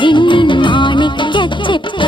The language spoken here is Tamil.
விண்ணின் மாணிக்கச் செப்பு